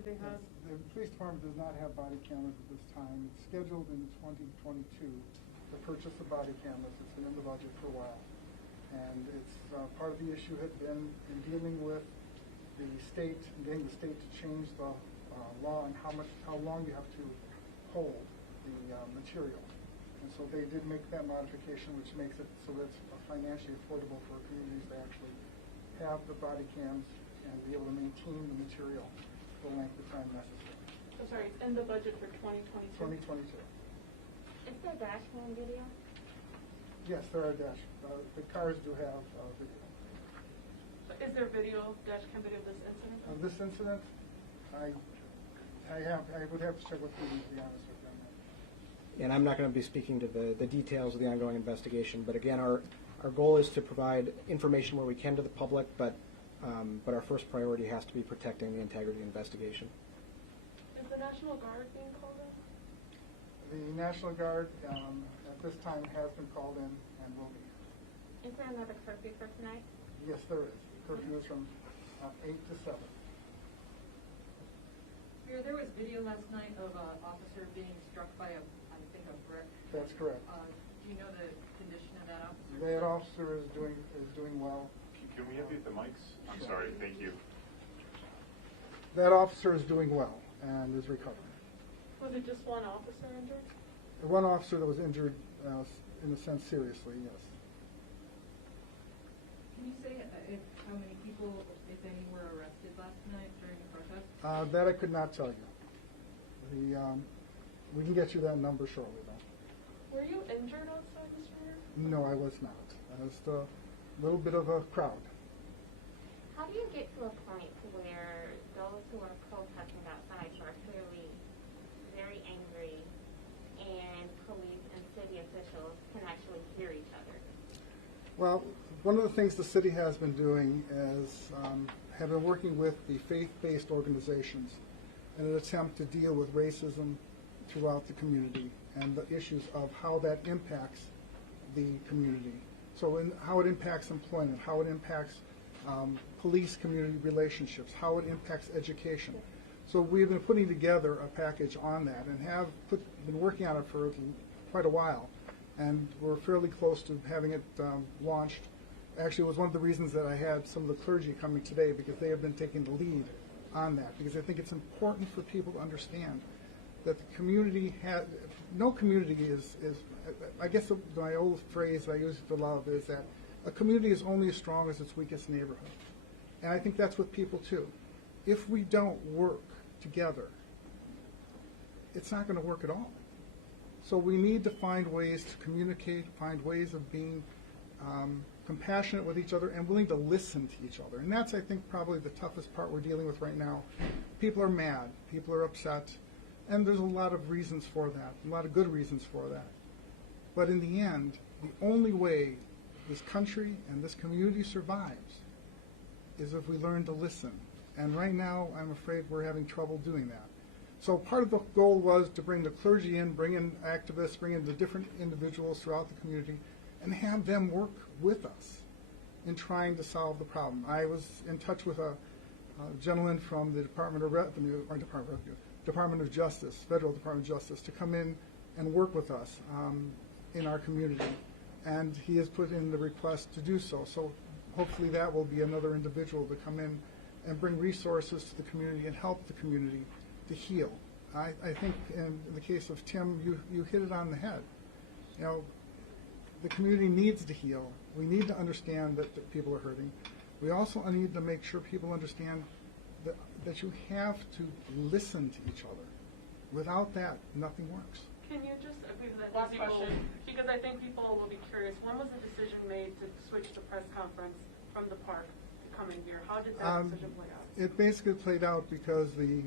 do they have? The police department does not have body cameras at this time. It's scheduled in 2022 to purchase the body cameras. It's been in the budget for a while. And it's part of the issue had been in dealing with the state and getting the state to change the law on how long you have to hold the material. And so they did make that modification, which makes it so that it's financially affordable for communities to actually have the body cams and be able to maintain the material for the length of time necessary. I'm sorry, it's in the budget for 2022? 2022. Is there dash cam video? Yes, there are dash. The cars do have video. Is there dash cam video of this incident? Of this incident, I would have to check with you, to be honest with you. And I'm not going to be speaking to the details of the ongoing investigation, but again, our goal is to provide information where we can to the public, but our first priority has to be protecting the integrity of the investigation. Is the National Guard being called in? The National Guard at this time has been called in and will be. Is there another curfew for tonight? Yes, there is. The curfew is from 8 to 7. There was video last night of an officer being struck by a brick. That's correct. Do you know the condition of that officer? That officer is doing well. Can we update the mics? I'm sorry, thank you. That officer is doing well and is recovering. Was it just one officer injured? One officer that was injured, in a sense, seriously, yes. Can you say how many people, if any, were arrested last night during the protest? That I could not tell you. We can get you that number shortly, though. Were you injured outside, Mr. Mayor? No, I was not. I was a little bit of a crowd. How do you get to a point where those who are protesting outside are clearly very angry and police and city officials can actually hear each other? Well, one of the things the city has been doing is have been working with the faith-based organizations in an attempt to deal with racism throughout the community and the issues of how that impacts the community. So how it impacts employment, how it impacts police-community relationships, how it impacts education. So we've been putting together a package on that and have been working on it for quite a while. And we're fairly close to having it launched. Actually, it was one of the reasons that I had some of the clergy coming today, because they have been taking the lead on that, because I think it's important for people to understand that the community no community is I guess my old phrase I used to love is that a community is only as strong as its weakest neighborhood. And I think that's with people too. If we don't work together, it's not going to work at all. So we need to find ways to communicate, find ways of being compassionate with each other and willing to listen to each other. And that's, I think, probably the toughest part we're dealing with right now. People are mad, people are upset, and there's a lot of reasons for that, a lot of good reasons for that. But in the end, the only way this country and this community survives is if we learn to listen. And right now, I'm afraid we're having trouble doing that. So part of the goal was to bring the clergy in, bring in activists, bring in the different individuals throughout the community, and have them work with us in trying to solve the problem. I was in touch with a gentleman from the Department of Revenue, or Department of Justice, Federal Department of Justice, to come in and work with us in our community. And he has put in the request to do so. So hopefully that will be another individual to come in and bring resources to the community and help the community to heal. I think in the case of Tim, you hit it on the head. You know, the community needs to heal. We need to understand that people are hurting. We also need to make sure people understand that you have to listen to each other. Without that, nothing works. Can you just, last question, because I think people will be curious, when was the decision made to switch the press conference from the park to come in here? How did that decision play out? It basically played out because the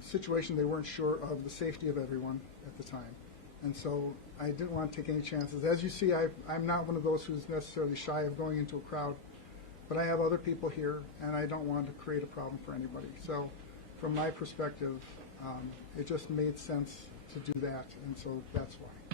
situation, they weren't sure of the safety of everyone at the time. And so I didn't want to take any chances. As you see, I'm not one of those who's necessarily shy of going into a crowd, but I have other people here, and I don't want to create a problem for anybody. So from my perspective, it just made sense to do that, and so that's why.